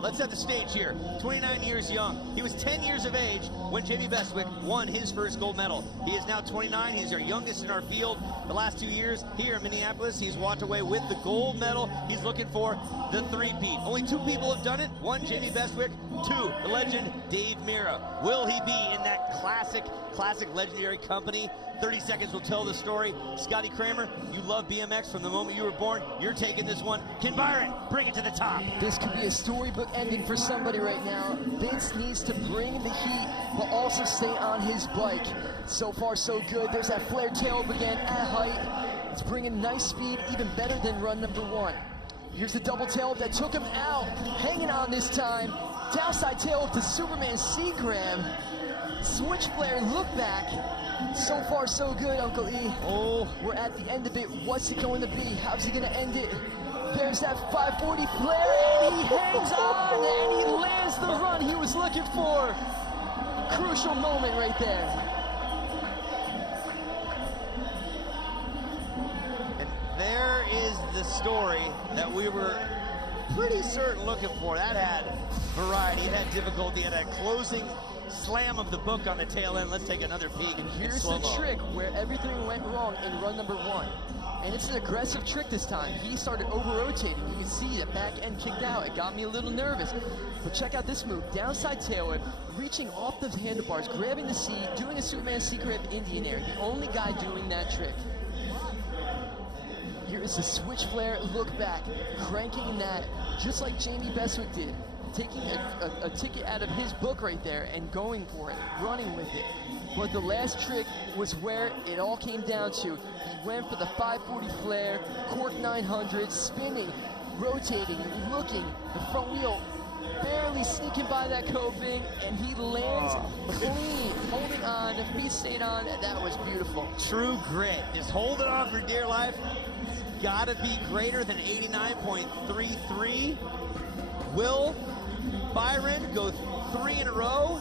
Let's set the stage here. 29 years young. He was 10 years of age when Jamie Bestwick won his first gold medal. He is now 29. He's our youngest in our field. The last 2 years here in Minneapolis, he's walked away with the gold medal. He's looking for the three-peat. Only 2 people have done it. 1, Jamie Bestwick. 2, the legend, Dave Mira. Will he be in that classic legendary company? 30 seconds will tell the story. Scotty Kramer, you love BMX from the moment you were born. You're taking this one. Can Byron bring it to the top? This could be a storybook ending for somebody right now. Vince needs to bring the heat, but also stay on his bike. So far, so good. There's that flared tail again at height. It's bringing nice speed, even better than run number 1. Here's the double tail that took him out. Hanging on this time. Downside tail of the Superman C-Gram. Switch flare, look back. So far, so good, Uncle E. Oh, we're at the end of it. What's it going to be? How's he going to end it? There's that 540 flare, and he hangs on, and he lands the run he was looking for. Crucial moment right there. And there is the story that we were pretty certain looking for. That had variety, it had difficulty, it had closing slam of the book on the tail end. Let's take another peek. And here's the trick where everything went wrong in run number 1. And it's an aggressive trick this time. He started over-rotating. You can see the back end kicked out. It got me a little nervous. But check out this move. Downside tail whip, reaching off the handlebars, grabbing the seat, doing a Superman C-Grab Indian air. The only guy doing that trick. Here is the switch flare, look back, cranking that just like Jamie Bestwick did. Taking a ticket out of his book right there and going for it, running with it. But the last trick was where it all came down to. He went for the 540 flare, cork 900, spinning, rotating, looking, the front wheel barely sneaking by that coping, and he lands clean, holding on, the feet stayed on, and that was beautiful. True grit, just hold it on for dear life. It's gotta be greater than 89.33. Will Byron go 3 in a row?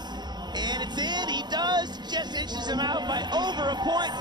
And it's in. He does. Just inches him out by over a point.